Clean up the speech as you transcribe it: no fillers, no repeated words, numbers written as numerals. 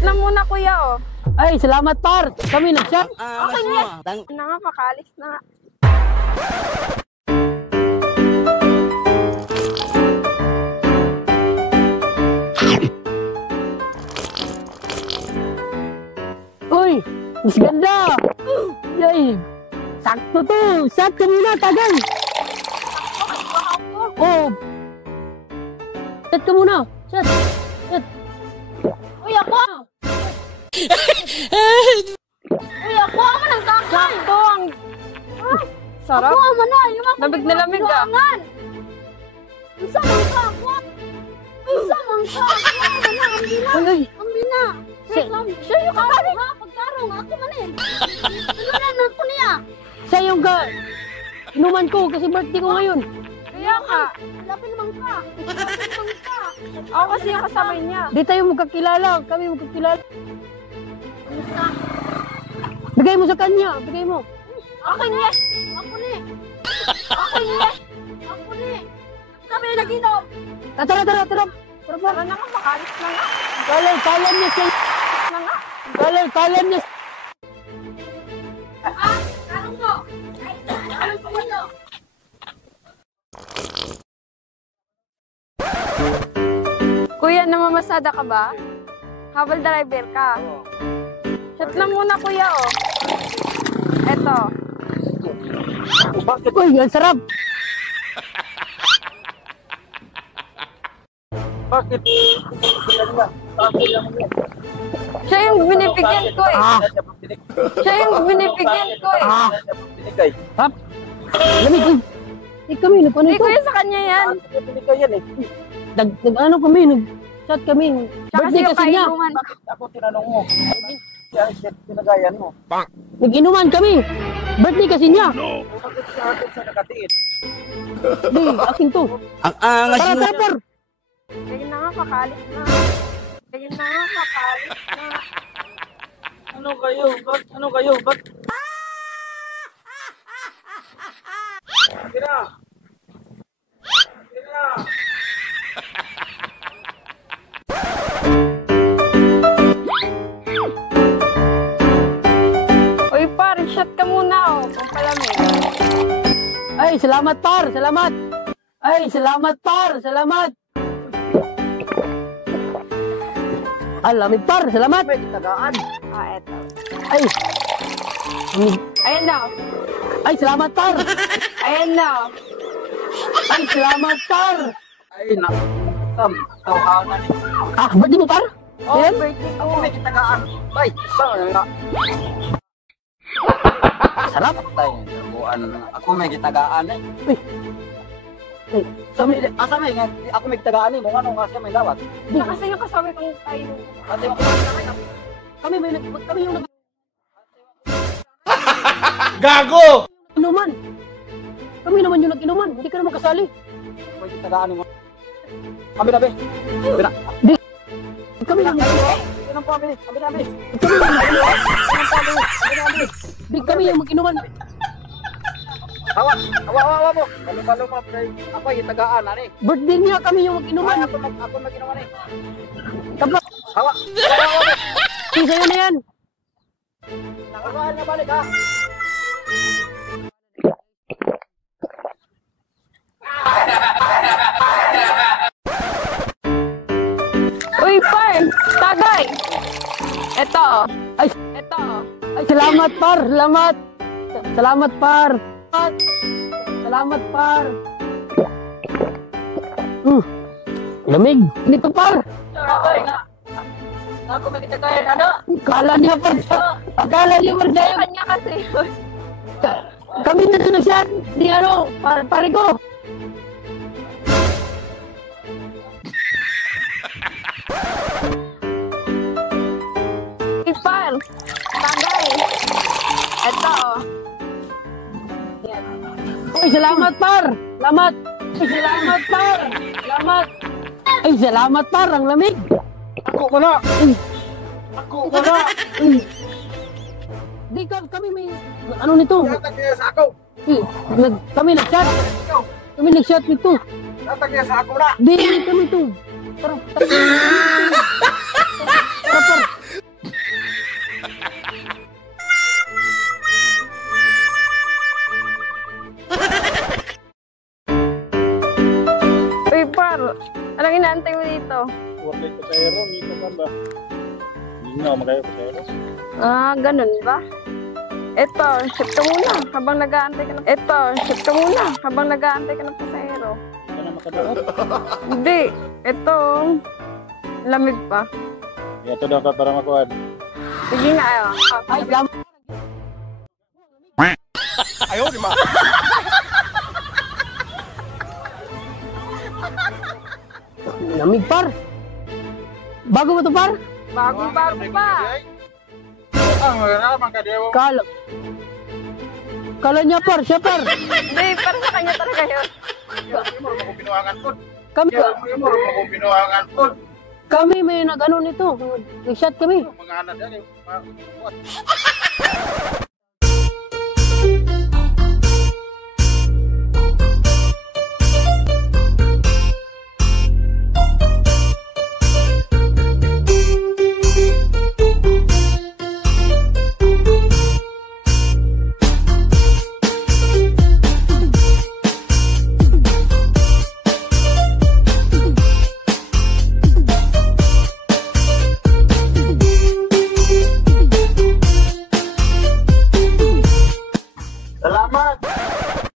Shot lang muna kuya oh. Ay, salamat par. Kami nag-shot. Okay, yes. Na nga, pakalis na nga. Uy, mas ganda. Yay. Sakto to. Shot ka muna, tagay. Oh. Shot ka muna. Shot. Shot. Uy, ako! Uy, ako ang nagkakay! Sakto ang... Sarap. Ako ang na, yung ako lamig na lamig ah. Isa mang ka ako! Isa mang ka ako! Ang bina! Ang bina! Siya yung kakari! Pagkarong, ako manin! Ano ko niya? Siya yung inuman ko kasi birthday ko ngayon. Kaya ka! Lapin naman ka! Lapin naman ka! Ako kasi yung kasama niya. Di tayo magkakilala. Kami magkakilala. Bigay mo sa kanya. Bigay mo. Ako niya! Ako ni! Ako niya! Ako ni! Kami nag-inom! Tara. Para na nga, makalis na nga. Kalan niya siya. Na nga. Kalan niya. Anong mo? Anong po nyo? Kuya, namamasada ka ba? Habal driver ka? Shot lang muna kuya oh. Eto. Uy, ang sarap. Bakit? Siya yung binibigyan ko eh. Siya yung binibigyan ko eh. Binigay. Hap. Lamig. Kami nagpano Hindi ito. kuya sa kanya yan. Binigay yan eh. Ano kami, nag-shot kami. Siya kasi Birthday yung kasi niya. kainuman. Ako tinanong mo. Siya pinagayan mo. Nag-inuman kami. Birthday kasi niya. Bakit sa akin sa nakatiit? Di, akin to. Ang angas Tara, par. Sige na nga, pakalis na. Sige na nga, pakalis na. Ano kayo? Ano kayo? Ba't? Kira! Kira! Uy par, shot ka muna oh. Pampalamig. Ay, salamat par. Salamat. Ay, salamat par. Salamat. Lamig par. Salamat. May tagaan. Eto. Ay. Ayan na. Ay, salamat par. Ayan na. Ay, salamat par. Ay, tawanan eh. Birthday mo par? Oh, Ayan. birthday ko. Ako may kitagaan. Bay, saan nga? Sarap. Tayo, ako may kitagaan eh. Ay, Asa may nga, ako may kitagaan eh. Kung ano nga siya may lawat. Siya kasi yung kasama kong tayo. Ate, ako may kami yung Gago! nag-inuman. Kami naman yung nag-inuman. Hindi ka naman kasali. may kitagaan mo. Kami na be. Kami lang. Anong pamili? Kami na be. Di kami yung mag-inuman. Hawa mo. Balo mo. Ako yung tagaan, ani. Birthday niya kami yung mag-inuman. Ako mag-inuman eh. Kapag Hawa mo. sa'yo na yan. Nakakawaan na balik ha. Uy par, tagay. Eto. Ay, Eto. ay, salamat par. Salamat. Salamat par. Salamat par. Lamig. Dito par. Ako may kitagayan, ano? Kala niya par. Kala niya par sa'yo. Kanya kasi. Kami na sinasyan. Di ano, pare ko. Uy par, tagay. Eto. Ay, salamat par. Salamat. Ay, salamat par. Salamat. Ay, salamat par. Ang lamig. Ako ko na. Ako ko na. Di kami may ano nito. Tatag niya sa ako. Kami nag-shot. Kami nag-shot nito. Tatag niya sa ako na. Di kami to. Tara, tara. Tara, par. Hindi na magayo ko sa'yo. Ah, ganun ba? Ito, ship ka muna habang nag-aantay ka ng... Ito, ship ka muna habang nag-aantay ka ng pasahero. Hindi ka na makadaot. Hindi, ito, lamig pa. Ito daw ka para makuhan. Sige nga, ayaw. Ay, lamot. Ayaw, di ma. Lamig par. Bago mo to par? Bago-bago pa. Ang magaraman ka, Dewo. Kala. Kala niya par, siya par. Hindi, para sa kanya talaga yun. Mo mo binuangan po. Kami, Mo mo binuangan po. kami may nag-ano nito. Nag-shot kami. Mga anak yan.